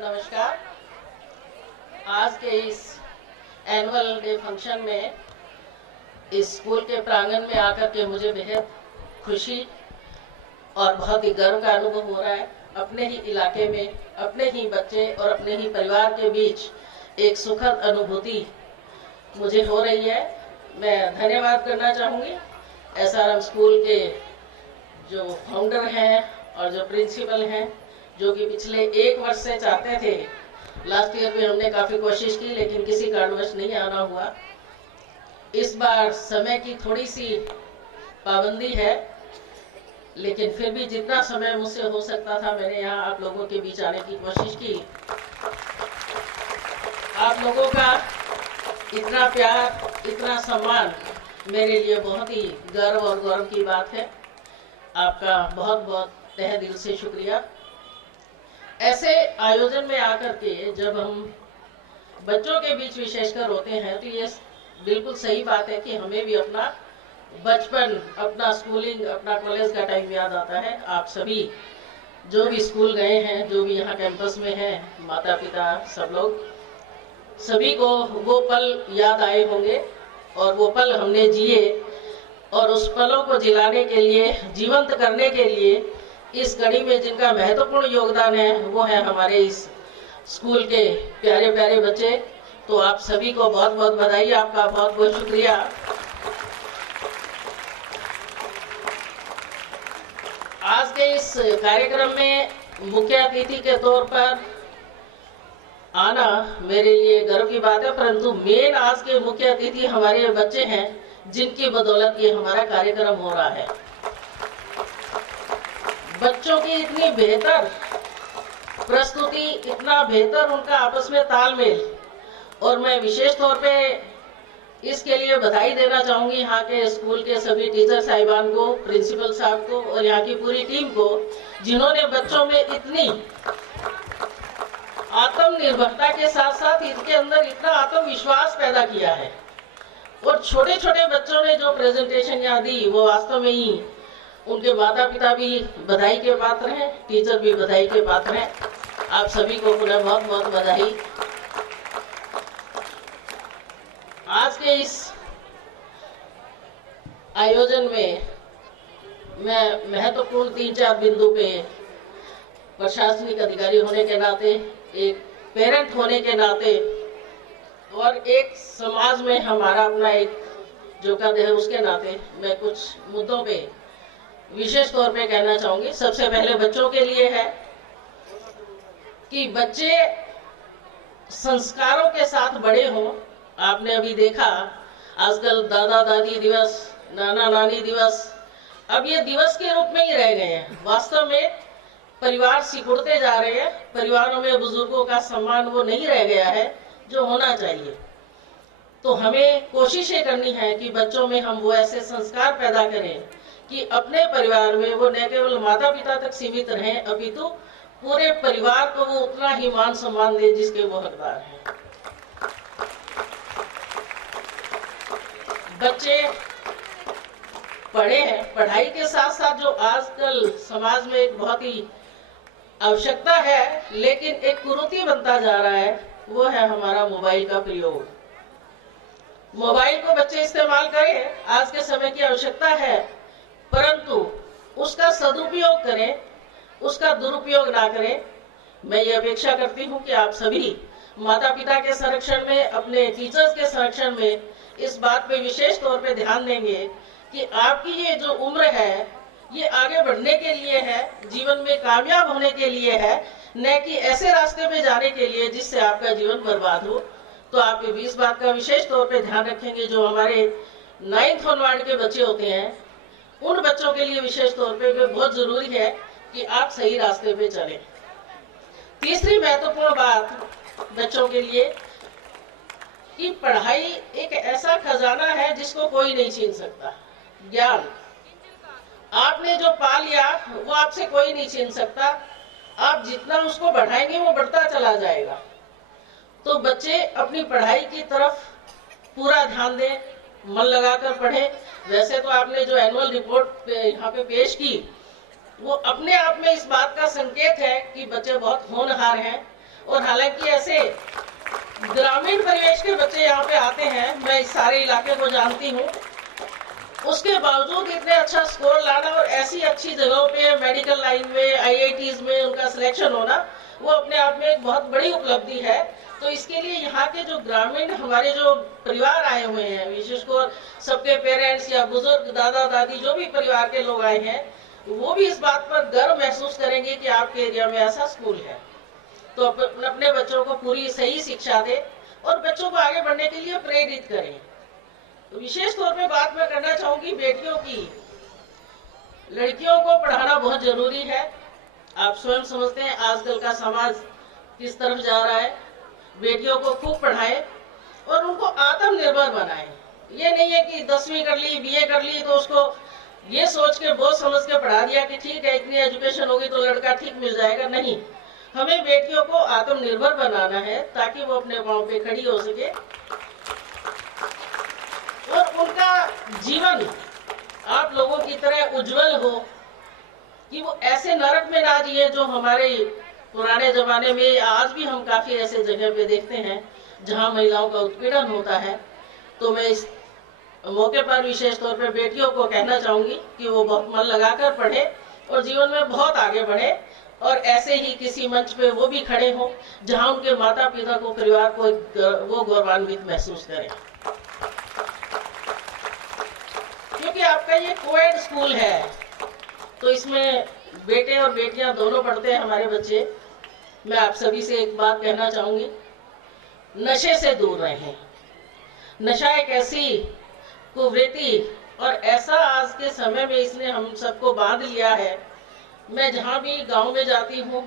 नमस्कार। आज के इस एनुअल डे फंक्शन में इस स्कूल के प्रांगण में आकर के मुझे बेहद खुशी और बहुत ही गर्व का अनुभव हो रहा है। अपने ही इलाके में अपने ही बच्चे और अपने ही परिवार के बीच एक सुखद अनुभूति मुझे हो रही है। मैं धन्यवाद करना चाहूँगी SRM स्कूल के जो फाउंडर हैं और जो प्रिंसिपल हैं, जो कि पिछले 1 वर्ष से चाहते थे। लास्ट ईयर में हमने काफ़ी कोशिश की लेकिन किसी कारणवश नहीं आना हुआ। इस बार समय की थोड़ी सी पाबंदी है, लेकिन फिर भी जितना समय मुझसे हो सकता था मैंने यहाँ आप लोगों के बीच आने की कोशिश की। आप लोगों का इतना प्यार, इतना सम्मान मेरे लिए बहुत ही गर्व और गौरव की बात है। आपका बहुत बहुत तहे दिल से शुक्रिया। ऐसे आयोजन में आकर के जब हम बच्चों के बीच विशेषकर होते हैं तो ये बिल्कुल सही बात है कि हमें भी अपना बचपन, अपना स्कूलिंग, अपना कॉलेज का टाइम याद आता है। आप सभी जो भी स्कूल गए हैं, जो भी यहाँ कैंपस में हैं, माता पिता सब लोग, सभी को वो पल याद आए होंगे और वो पल हमने जिए और उस पलों को जिलाने के लिए, जीवंत करने के लिए इस कड़ी में जिनका महत्वपूर्ण योगदान है वो है हमारे इस स्कूल के प्यारे प्यारे बच्चे। तो आप सभी को बहुत बहुत बधाई, आपका बहुत बहुत शुक्रिया। आज के इस कार्यक्रम में मुख्य अतिथि के तौर पर आना मेरे लिए गर्व की बात है, परंतु मेन आज के मुख्य अतिथि हमारे बच्चे हैं जिनकी बदौलत ये हमारा कार्यक्रम हो रहा है। बच्चों की इतनी बेहतर प्रस्तुति, इतना बेहतर उनका आपस में तालमेल, और मैं विशेष तौर पे इसके लिए बधाई देना चाहूँगी यहाँ के स्कूल के सभी टीचर साहिबान को, प्रिंसिपल साहब को और यहाँ की पूरी टीम को, जिन्होंने बच्चों में इतनी आत्मनिर्भरता के साथ साथ इनके अंदर इतना आत्मविश्वास पैदा किया है। और छोटे छोटे बच्चों ने जो प्रेजेंटेशन यहाँ दी वो वास्तव में ही उनके माता पिता भी बधाई के पात्र हैं, टीचर भी बधाई के पात्र हैं। आप सभी को पुनः बहुत बहुत बधाई। आज के इस आयोजन में मैं महत्वपूर्ण 3-4 बिंदु पे प्रशासनिक अधिकारी होने के नाते, एक पेरेंट होने के नाते और एक समाज में हमारा अपना एक जो कद है उसके नाते मैं कुछ मुद्दों पे विशेष तौर पे कहना चाहूँगी। सबसे पहले बच्चों के लिए है कि बच्चे संस्कारों के साथ बड़े हों। आपने अभी देखा आजकल दादा दादी दिवस, नाना नानी दिवस, अब ये दिवस के रूप में ही रह गए हैं। वास्तव में परिवार सिकुड़ते जा रहे हैं, परिवारों में बुजुर्गों का सम्मान वो नहीं रह गया है जो होना चाहिए। तो हमें कोशिश ये करनी है कि बच्चों में हम वो ऐसे संस्कार पैदा करें कि अपने परिवार में वो न केवल माता पिता तक सीमित रहें, अपितु पूरे परिवार को वो उतना ही मान सम्मान दे जिसके वो हकदार हैं। बच्चे पढ़े हैं, पढ़ाई के साथ साथ जो आजकल समाज में एक बहुत ही आवश्यकता है लेकिन एक कुरीति बनता जा रहा है, वो है हमारा मोबाइल का प्रयोग। मोबाइल को बच्चे इस्तेमाल करें, आज के समय की आवश्यकता है, परंतु उसका सदुपयोग करें, उसका दुरुपयोग ना करें। मैं ये अपेक्षा करती हूँ कि आप सभी माता पिता के संरक्षण में, अपने टीचर्स के संरक्षण में इस बात पे विशेष तौर पे ध्यान देंगे कि आपकी ये जो उम्र है ये आगे बढ़ने के लिए है, जीवन में कामयाब होने के लिए है, न कि ऐसे रास्ते में जाने के लिए जिससे आपका जीवन बर्बाद हो। तो आप इस बात का विशेष तौर पे ध्यान रखेंगे। जो हमारे 9th ऑनवर्ड के बच्चे होते हैं उन बच्चों के लिए विशेष तौर पे बहुत जरूरी है कि आप सही रास्ते पे चलें। तीसरी महत्वपूर्ण बात बच्चों के लिए कि पढ़ाई एक ऐसा खजाना है जिसको कोई नहीं छीन सकता। ज्ञान आपने जो पा लिया वो आपसे कोई नहीं छीन सकता। आप जितना उसको बढ़ाएंगे वो बढ़ता चला जाएगा। तो बच्चे अपनी पढ़ाई की तरफ पूरा ध्यान दें, मन लगाकर पढ़ें। वैसे तो आपने जो एनुअल रिपोर्ट यहाँ पे पेश की वो अपने आप में इस बात का संकेत है कि बच्चे बहुत होनहार हैं और हालांकि ऐसे ग्रामीण परिवेश के बच्चे यहाँ पे आते हैं, मैं इस सारे इलाके को जानती हूँ, उसके बावजूद इतने अच्छा स्कोर लाना और ऐसी अच्छी जगहों पे मेडिकल लाइन में, आईआईटीज में उनका सिलेक्शन होना, वो अपने आप में एक बहुत बड़ी उपलब्धि है। तो इसके लिए यहाँ के जो ग्रामीण हमारे जो परिवार आए हुए हैं, विशेषकर सबके पेरेंट्स या बुजुर्ग, दादा दादी, जो भी परिवार के लोग आए हैं, वो भी इस बात पर गर्व महसूस करेंगे कि आपके एरिया में ऐसा स्कूल है। तो अपने बच्चों को पूरी सही शिक्षा दे और बच्चों को आगे बढ़ने के लिए प्रेरित करें। तो विशेष तौर पे बात मैं करना चाहूंगी बेटियों की। लड़कियों को पढ़ाना बहुत जरूरी है। आप स्वयं समझते हैं आजकल का समाज किस तरफ जा रहा है। बेटियों को खूब पढ़ाएं और उनको आत्मनिर्भर बनाएं। ये नहीं है कि 10वीं कर ली, बीए कर ली तो उसको ये सोच के बहुत समझ के पढ़ा दिया कि ठीक है इतनी एजुकेशन होगी तो लड़का ठीक मिल जाएगा। नहीं, हमें बेटियों को आत्मनिर्भर बनाना है ताकि वो अपने पांव पे खड़ी हो सके और उनका जीवन आप लोगों की तरह उज्जवल हो, कि वो ऐसे नरक में ना जिए जो हमारे पुराने जमाने में, आज भी हम काफी ऐसे जगह पे देखते हैं जहां महिलाओं का उत्पीड़न होता है। तो मैं इस मौके पर विशेष तौर पर बेटियों को कहना चाहूंगी कि वो बहुत मन लगाकर पढ़े और जीवन में बहुत आगे बढ़े और ऐसे ही किसी मंच पे वो भी खड़े हों जहां उनके माता पिता को, परिवार को वो गौरवान्वित महसूस करें। क्योंकि आपका ये कोएड स्कूल है तो इसमें बेटे और बेटियां दोनों पढ़ते हैं हमारे बच्चे। मैं आप सभी से एक बात कहना चाहूंगी, नशे से दूर रहें। नशा एक ऐसी कुवृत्ति और ऐसा आज के समय में इसने हम सबको बांध लिया है। मैं जहाँ भी गांव में जाती हूँ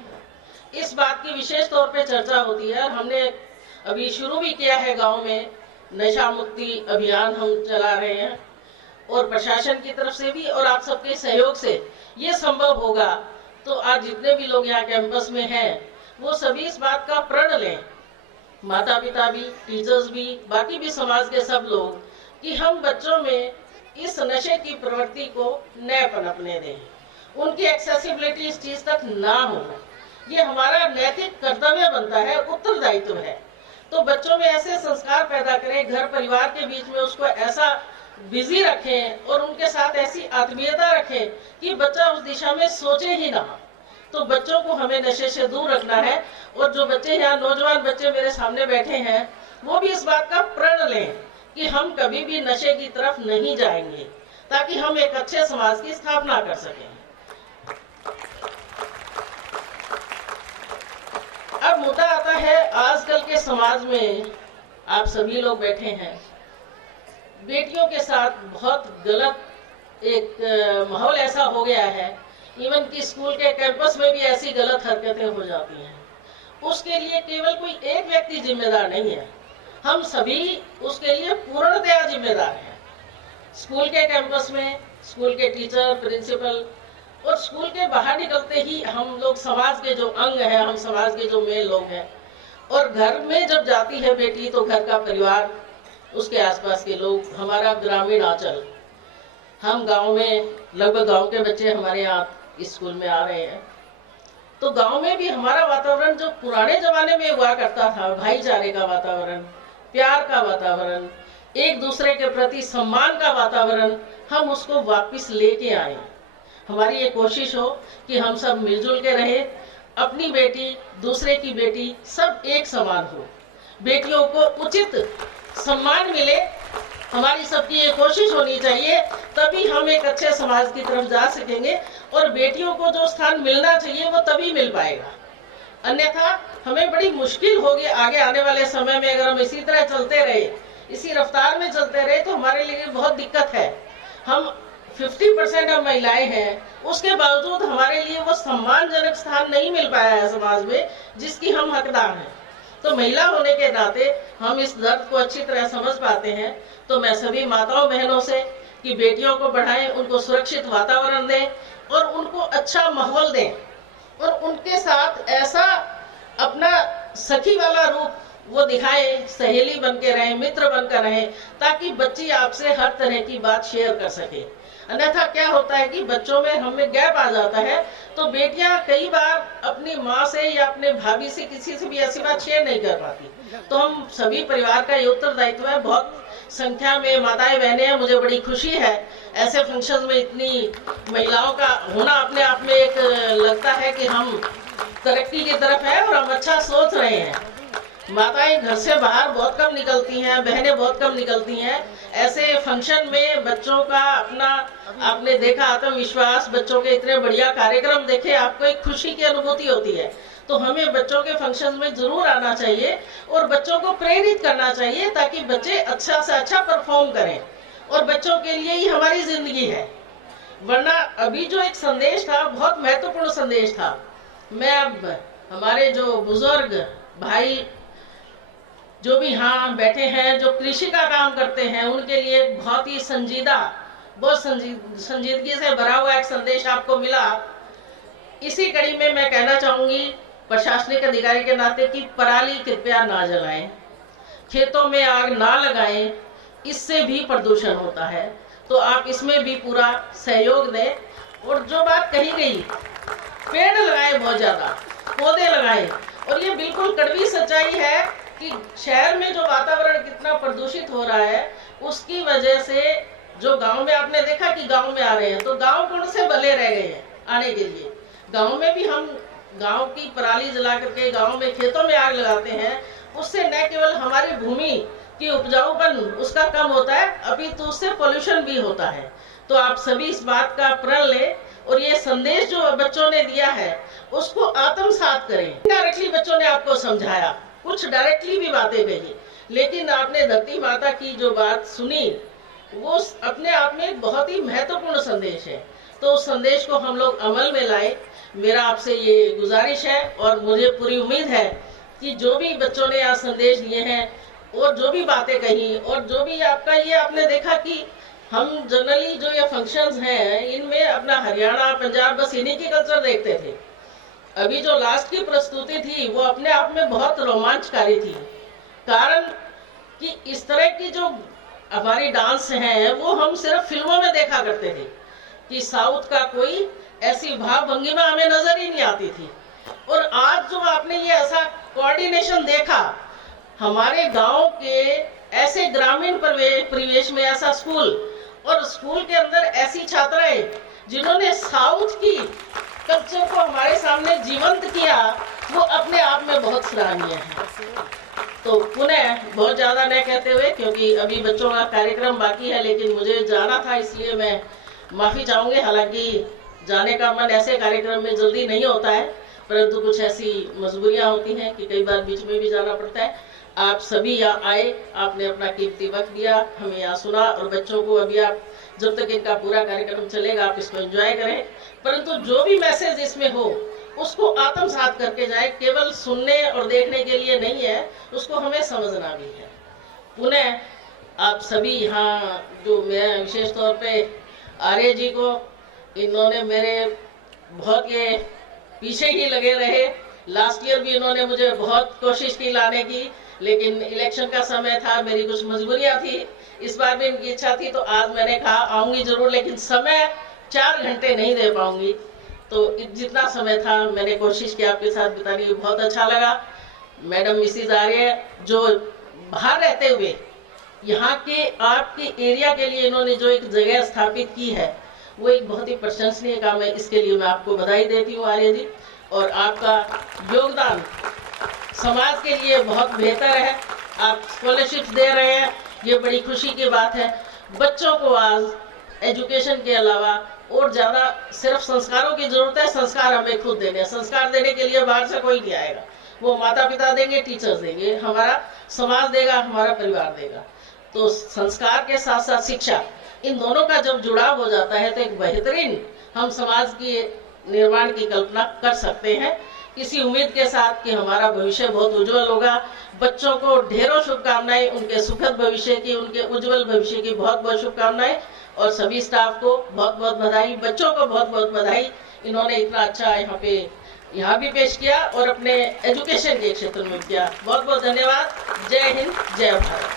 इस बात की विशेष तौर पे चर्चा होती है। हमने अभी शुरू भी किया है गांव में, नशा मुक्ति अभियान हम चला रहे हैं और प्रशासन की तरफ से भी और आप सबके सहयोग से ये संभव होगा। तो आज जितने भी लोग यहाँ कैंपस में हैं वो सभी इस बात का प्रण लें, माता पिता भी, टीचर्स भी, बाकी भी समाज के सब लोग, कि हम बच्चों में इस नशे की प्रवृत्ति को न पनपने दें, उनकी एक्सेसिबिलिटी इस चीज तक ना हो। ये हमारा नैतिक कर्तव्य बनता है, उत्तरदायित्व है। तो बच्चों में ऐसे संस्कार पैदा करें, घर परिवार के बीच में उसको ऐसा बिजी रखें और उनके साथ ऐसी आत्मीयता रखें कि बच्चा उस दिशा में सोचे ही ना। तो बच्चों को हमें नशे से दूर रखना है और जो बच्चे यहाँ नौजवान बच्चे मेरे सामने बैठे हैं वो भी इस बात का प्रण लें कि हम कभी भी नशे की तरफ नहीं जाएंगे, ताकि हम एक अच्छे समाज की स्थापना कर सकें। अब मुद्दा आता है आजकल के समाज में, आप सभी लोग बैठे हैं, बेटियों के साथ बहुत गलत एक माहौल ऐसा हो गया है। इवन कि स्कूल के कैंपस में भी ऐसी गलत हरकतें हो जाती हैं। उसके लिए केवल कोई एक व्यक्ति जिम्मेदार नहीं है, हम सभी उसके लिए पूर्णतया जिम्मेदार हैं। स्कूल के कैंपस में स्कूल के टीचर, प्रिंसिपल और स्कूल के बाहर निकलते ही हम लोग समाज के जो अंग हैं, हम समाज के जो मेन लोग हैं। और घर में जब जाती है बेटी तो घर का परिवार, उसके आसपास के लोग, हमारा ग्रामीण आंचल, हम गांव में लगभग गांव के बच्चे हमारे यहाँ स्कूल में आ रहे हैं। तो गांव में भी हमारा वातावरण जो पुराने जमाने में हुआ करता था, भाईचारे का वातावरण, प्यार का वातावरण, एक दूसरे के प्रति सम्मान का वातावरण, हम उसको वापस लेके आए। हमारी ये कोशिश हो कि हम सब मिलजुल के रहें, अपनी बेटी, दूसरे की बेटी, सब एक समान हो, बेटियों को उचित सम्मान मिले। हमारी सबकी ये कोशिश होनी चाहिए, तभी हम एक अच्छे समाज की तरफ जा सकेंगे और बेटियों को जो स्थान मिलना चाहिए वो तभी मिल पाएगा। अन्यथा हमें बड़ी मुश्किल होगी आगे आने वाले समय में। अगर हम इसी तरह चलते रहे, इसी रफ्तार में चलते रहे तो हमारे लिए बहुत दिक्कत है। हम 50% हम महिलाएं हैं, उसके बावजूद हमारे लिए वो सम्मानजनक स्थान नहीं मिल पाया है समाज में जिसकी हम हकदार हैं। तो महिला होने के नाते हम इस दर्द को अच्छी तरह समझ पाते हैं। तो मैं सभी माताओं बहनों से कि बेटियों को बढ़ाएं, उनको सुरक्षित वातावरण दें और उनको अच्छा माहौल दें और उनके साथ ऐसा अपना सखी वाला रूप वो दिखाएं, सहेली बन के रहें, मित्र बनकर रहें, ताकि बच्ची आपसे हर तरह की बात शेयर कर सके। अन्यथा क्या होता है कि बच्चों में हमें गैप आ जाता है, तो बेटियां कई बार अपनी माँ से या अपने भाभी से किसी से भी ऐसी बात शेयर नहीं कर पाती। तो हम सभी परिवार का ये उत्तरदायित्व है। बहुत संख्या में माताएं बहनें हैं, मुझे बड़ी खुशी है ऐसे फंक्शन में इतनी महिलाओं का होना अपने आप में एक लगता है कि हम तरक्की की तरफ है और हम अच्छा सोच रहे हैं। माताएं घर से बाहर बहुत कम निकलती हैं, बहनें बहुत कम निकलती हैं। ऐसे फंक्शन में बच्चों का अपना, आपने देखा आत्मविश्वास, बच्चों के इतने बढ़िया कार्यक्रम देखे, आपको एक खुशी की अनुभूति होती है। तो हमें बच्चों के फंक्शन में जरूर आना चाहिए और बच्चों को प्रेरित करना चाहिए ताकि बच्चे अच्छा से अच्छा परफॉर्म करें, और बच्चों के लिए ही हमारी जिंदगी है। वरना अभी जो एक संदेश था, बहुत महत्वपूर्ण संदेश था। मैं अब हमारे जो बुजुर्ग भाई जो भी यहाँ बैठे हैं, जो कृषि का काम करते हैं, उनके लिए बहुत ही संजीदा, बहुत संजीदगी से भरा हुआ एक संदेश आपको मिला। इसी कड़ी में मैं कहना चाहूंगी प्रशासनिक अधिकारी के नाते कि पराली कृपया ना जलाएं, खेतों में आग ना लगाएं, इससे भी प्रदूषण होता है। तो आप इसमें भी पूरा सहयोग दें। और जो बात कही गई, पेड़ लगाएं, बहुत ज्यादा पौधे लगाएं। और ये बिल्कुल कड़वी सच्चाई है कि शहर में जो वातावरण कितना प्रदूषित हो रहा है, उसकी वजह से जो गांव में आपने देखा कि गांव में आ रहे हैं, तो गांव कौन से भले रह गए हैं आने के लिए। गांव में भी हम गांव की पराली जला करके गांव में खेतों में आग लगाते हैं, उससे न केवल हमारी भूमि की उपजाऊपन उसका कम होता है, अभी तो उससे पोल्यूशन भी होता है। तो आप सभी इस बात का प्रण लें और ये संदेश जो बच्चों ने दिया है उसको आत्मसात करें। डायरेक्टली बच्चों ने आपको समझाया, कुछ डायरेक्टली भी बातें कही, लेकिन आपने धरती माता की जो बात सुनी वो अपने आप में बहुत ही महत्वपूर्ण संदेश है। तो उस संदेश को हम लोग अमल में लाए, मेरा आपसे ये गुजारिश है। और मुझे पूरी उम्मीद है कि जो भी बच्चों ने आज संदेश दिए हैं और जो भी बातें कही, और जो भी आपका ये आपने देखा कि हम जनरली जो ये फंक्शंस हैं इनमें अपना हरियाणा, पंजाब, बस इन्हीं की कल्चर देखते थे। अभी जो लास्ट की प्रस्तुति थी वो अपने आप में बहुत रोमांचकारी थी, कारण कि इस तरह की जो हमारी डांस है वो हम सिर्फ फिल्मों में देखा करते थे कि साउथ का कोई ऐसी भाव भंगिमा हमें नजर ही नहीं आती थी। और आज जो आपने ये ऐसा कोऑर्डिनेशन देखा, हमारे गांव के ऐसे ग्रामीण परिवेश में ऐसा स्कूल, और स्कूल के अंदर ऐसी छात्राएं जिन्होंने साउथ की कल्चर को हमारे सामने जीवंत किया, वो अपने आप में बहुत सराहनीय है। तो पुनः बहुत ज्यादा न कहते हुए, क्योंकि अभी बच्चों का कार्यक्रम बाकी है, लेकिन मुझे जाना था इसलिए मैं माफी चाहूंगी। हालांकि जाने का मन ऐसे कार्यक्रम में जल्दी नहीं होता है, परंतु कुछ ऐसी मजबूरियां होती हैं कि कई बार बीच में भी जाना पड़ता है। आप सभी यहाँ आए, आपने अपना कीमती वक्त दिया, हमें यहाँ सुना, और बच्चों को अभी आप जब तक इनका पूरा कार्यक्रम चलेगा आप इसको एंजॉय करें, परंतु जो भी मैसेज इसमें हो उसको आत्मसात करके जाए। केवल सुनने और देखने के लिए नहीं है, उसको हमें समझना भी है। पुनः आप सभी यहाँ, जो मैं विशेष तौर पे आर्य जी को, इन्होंने मेरे बहुत ये पीछे ही लगे रहे। लास्ट ईयर भी इन्होंने मुझे बहुत कोशिश की लाने की, लेकिन इलेक्शन का समय था, मेरी कुछ मजबूरियां थी। इस बार भी इनकी इच्छा थी, तो आज मैंने कहा आऊंगी जरूर, लेकिन समय 4 घंटे नहीं दे पाऊंगी। तो जितना समय था मैंने कोशिश की आपके साथ बिताने की, बहुत अच्छा लगा। मैडम मिसिज आर्य जो बाहर रहते हुए यहाँ के आपके एरिया के लिए इन्होंने जो एक जगह स्थापित की है, वो एक बहुत ही प्रशंसनीय काम है। इसके लिए मैं आपको बधाई देती हूँ आर्य जी, और आपका योगदान समाज के लिए बहुत बेहतर है। आप स्कॉलरशिप दे रहे हैं, ये बड़ी खुशी की बात है। बच्चों को आज एजुकेशन के अलावा और ज्यादा सिर्फ संस्कारों की जरूरत है। संस्कार हमें खुद देने हैं, संस्कार देने के लिए बाहर से कोई नहीं आएगा, वो माता पिता देंगे, टीचर्स देंगे, हमारा समाज देगा, हमारा परिवार देगा। तो संस्कार के साथ साथ शिक्षा, इन दोनों का जब जुड़ाव हो जाता है तो एक बेहतरीन हम समाज की निर्माण की कल्पना कर सकते हैं। इसी उम्मीद के साथ कि हमारा भविष्य बहुत उज्जवल होगा। बच्चों को ढेरों शुभकामनाएं, उनके सुखद भविष्य की, उनके उज्जवल भविष्य की बहुत बहुत शुभकामनाएं, और सभी स्टाफ को बहुत बहुत बधाई, बच्चों को बहुत बहुत बधाई। इन्होंने इतना अच्छा यहाँ भी पेश किया और अपने एजुकेशन के क्षेत्र में किया। बहुत बहुत धन्यवाद। जय हिंद, जय भारत।